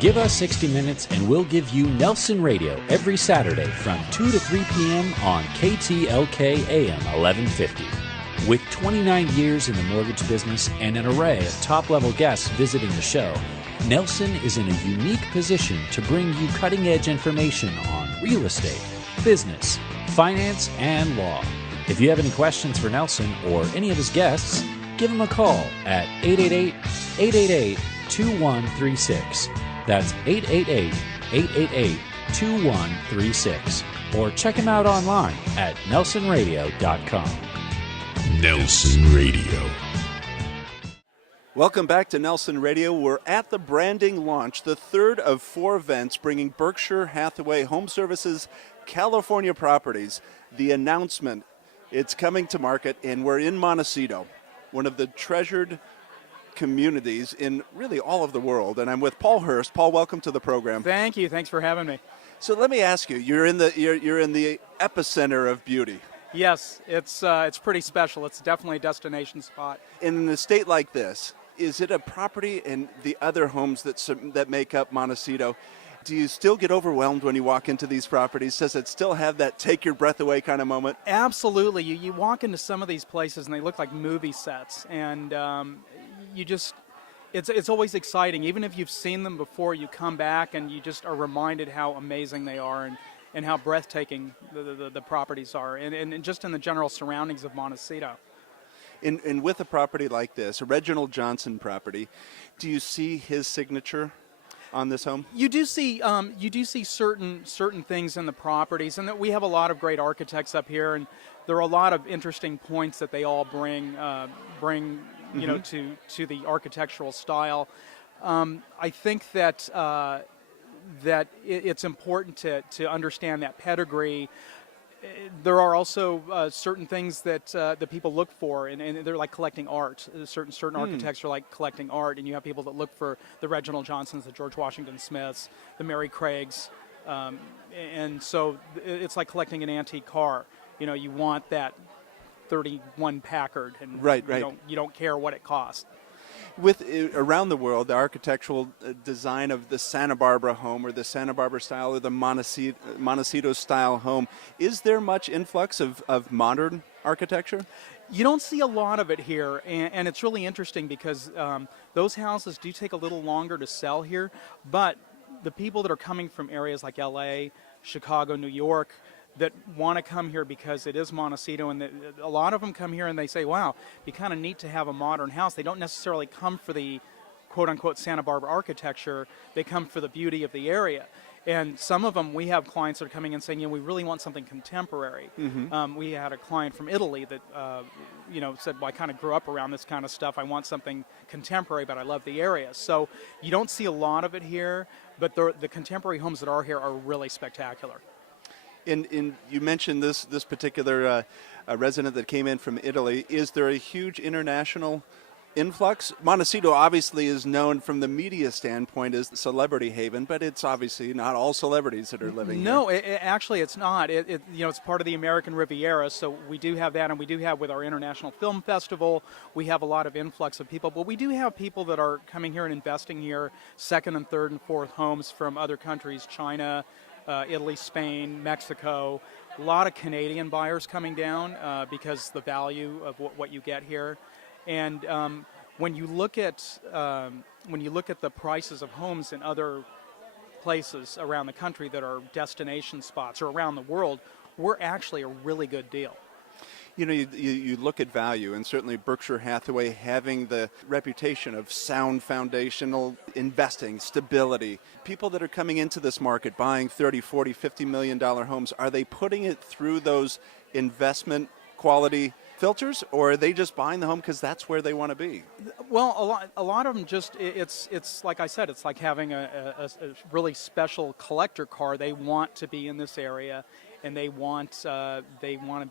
Give us 60 minutes and we'll give you Nelson Radio every Saturday from 2 to 3 p.m. on KTLK AM 1150. With 29 years in the mortgage business and an array of top-level guests visiting the show, Nelson is in a unique position to bring you cutting-edge information on real estate, business, finance, and law. If you have any questions for Nelson or any of his guests, give him a call at 888-888-2136. That's 888-888-2136. Or check him out online at nelsonradio.com. Nelson Radio. Welcome back to Nelson Radio. We're at the branding launch, the third of 4 events bringing Berkshire Hathaway Home Services California properties. The announcement, it's coming to market, and we're in Montecito, one of the treasured communities in really all of the world. And I'm with Paul Hurst. Paul, welcome to the program. Thank you. Thanks for having me. So let me ask you, you're in the epicenter of beauty. Yes, it's pretty special. It's definitely a destination spot. In a state like this, is it a property and the other homes that make up Montecito? Do you still get overwhelmed when you walk into these properties? Does it still have that take your breath away kind of moment? Absolutely. You walk into some of these places and they look like movie sets, and it's always exciting. Even if you've seen them before, you come back and you just are reminded how amazing they are and how breathtaking the properties are, and just in the general surroundings of Montecito. And with a property like this, a Reginald Johnson property, do you see his signature on this home? You do see certain things in the properties, and that we have a lot of great architects up here, and there are a lot of interesting points that they all bring you know, to the architectural style. I think that it's important to understand that pedigree. There are also certain things that people look for, and they're like collecting art. Certain architects are like collecting art, and you have people that look for the Reginald Johnsons, the George Washington Smiths, the Mary Craigs, and so it's like collecting an antique car. You know, you want that 31 Packard, and right. You don't care what it costs. With around the world, the architectural design of the Santa Barbara home, or the Santa Barbara style, or the Montecito style home, is there much influx of modern architecture? You don't see a lot of it here, and it's really interesting because those houses do take a little longer to sell here, but the people that are coming from areas like LA, Chicago, New York, that want to come here because it is Montecito, and a lot of them come here and they say, wow, it'd be kind of neat to have a modern house. They don't necessarily come for the quote-unquote Santa Barbara architecture. They come for the beauty of the area. And some of them, we have clients that are coming and saying, you know, we really want something contemporary. We had a client from Italy that, said, well, I kind of grew up around this kind of stuff. I want something contemporary, but I love the area. So you don't see a lot of it here, but the contemporary homes that are here are really spectacular. And you mentioned this particular resident that came in from Italy. Is there a huge international influx? Montecito obviously is known from the media standpoint as the celebrity haven, but it's obviously not all celebrities that are living here. No, actually it's not. It's part of the American Riviera, so we do have that, and we do have with our International Film Festival, we have a lot of influx of people, but we do have people that are coming here and investing here, second and third and fourth homes from other countries, China, Italy, Spain, Mexico. A lot of Canadian buyers coming down because the value of what you get here. And when you look at the prices of homes in other places around the country that are destination spots or around the world, we're actually a really good deal. You know, you look at value, and certainly Berkshire Hathaway having the reputation of sound foundational investing, stability. People that are coming into this market buying $30, $40, $50 million homes, are they putting it through those investment quality filters, or are they just buying the home because that's where they want to be? Well, a lot of them just, it's like I said, it's like having a really special collector car. They want to be in this area, and they want to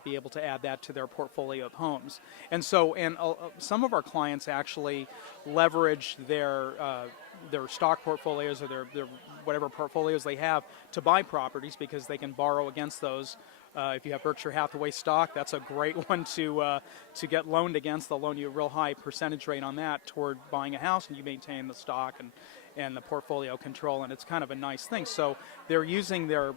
be able to add that to their portfolio of homes. And so, some of our clients actually leverage their stock portfolios or their whatever portfolios they have to buy properties because they can borrow against those. If you have Berkshire Hathaway stock, that's a great one to get loaned against. They'll loan you a real high percentage rate on that toward buying a house, and you maintain the stock and the portfolio control, and it's kind of a nice thing. So they're using their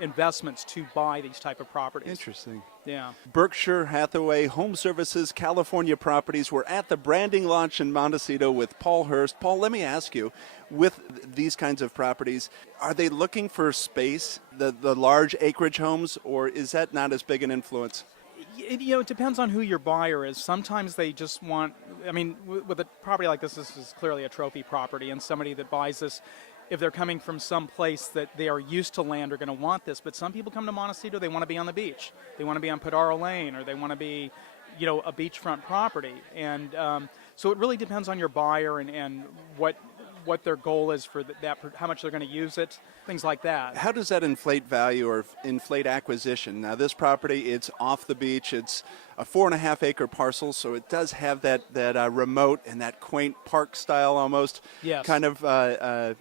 investments to buy these type of properties. Interesting. Yeah. Berkshire Hathaway Home Services California Properties. We're at the branding launch in Montecito with Paul Hurst. Paul, let me ask you, with these kinds of properties, are they looking for space, the large acreage homes, or is that not as big an influence? It depends on who your buyer is. Sometimes they just want, with a property like this is clearly a trophy property, and somebody that buys this, if they're coming from some place that they are used to land, are going to want this. But some people come to Montecito, they want to be on the beach. They want to be on Padaro Lane, or they want to be, a beachfront property. And so it really depends on your buyer and what their goal is for that, how much they're going to use it, things like that. How does that inflate value or inflate acquisition? Now, this property, it's off the beach. It's a 4.5 acre parcel, so it does have that remote and that quaint park style almost kind of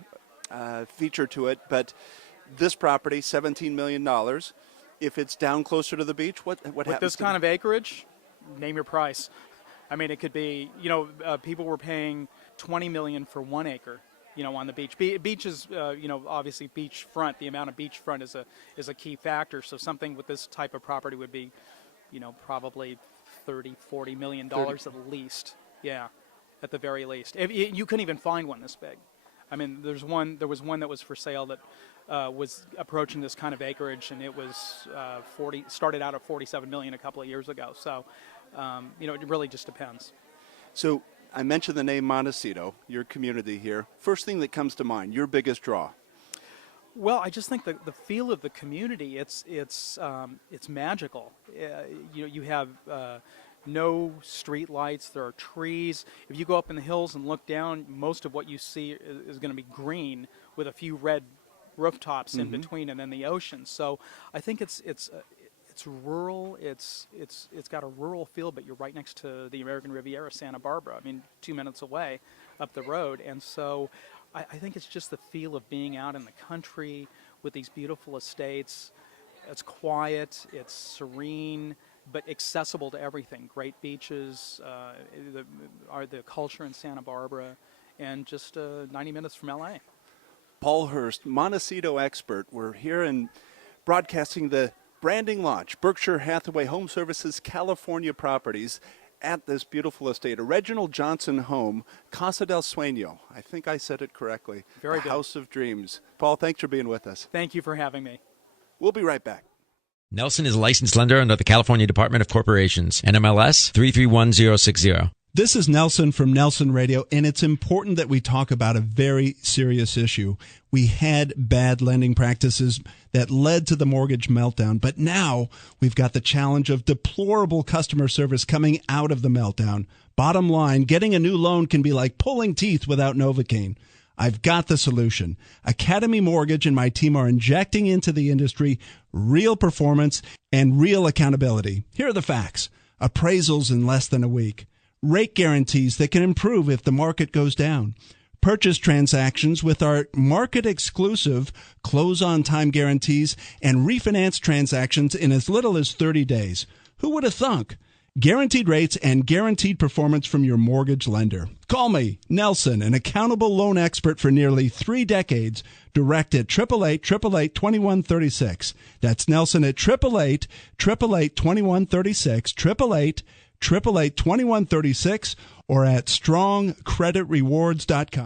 feature to it. But this property, $17 million. If it's down closer to the beach, what happens? With this kind of acreage, name your price. It could be, people were paying $20 million for 1 acre, on the beach. Beach is, obviously beachfront. The amount of beachfront is a key factor. So something with this type of property would be, probably $30-40 million at least. Yeah, at the very least. You couldn't even find one this big. There was one that was for sale that was approaching this kind of acreage, and it was started out at $47 million a couple of years ago. So, it really just depends. So I mentioned the name Montecito, your community here. First thing that comes to mind, your biggest draw. Well, I just think the feel of the community, it's magical. You have no street lights. There are trees. If you go up in the hills and look down, most of what you see is going to be green with a few red rooftops in between, and then the ocean. So I think it's rural. It's got a rural feel, but you're right next to the American Riviera, Santa Barbara. 2 minutes away up the road. And so I think it's just the feel of being out in the country with these beautiful estates. It's quiet, it's serene, but accessible to everything. Great beaches, the culture in Santa Barbara, and just 90 minutes from LA. Paul Hurst, Montecito expert. We're here and broadcasting the branding launch, Berkshire Hathaway Home Services California Properties, at this beautiful estate, a Reginald Johnson home, Casa del Sueño. I think I said it correctly. Very good. House of Dreams. Paul, thanks for being with us. Thank you for having me. We'll be right back. Nelson is a licensed lender under the California Department of Corporations, NMLS 331060. This is Nelson from Nelson Radio, and it's important that we talk about a very serious issue. We had bad lending practices that led to the mortgage meltdown, but now we've got the challenge of deplorable customer service coming out of the meltdown. Bottom line, getting a new loan can be like pulling teeth without Novocaine. I've got the solution. Academy Mortgage and my team are injecting into the industry real performance and real accountability. Here are the facts. Appraisals in less than a week. Rate guarantees that can improve if the market goes down. Purchase transactions with our market-exclusive close-on-time guarantees and refinance transactions in as little as 30 days. Who would have thunk? Guaranteed rates and guaranteed performance from your mortgage lender. Call me, Nelson, an accountable loan expert for nearly 3 decades, direct at 888-888-2136. That's Nelson at 888-888-2136, 888-888-2136, or at strongcreditrewards.com.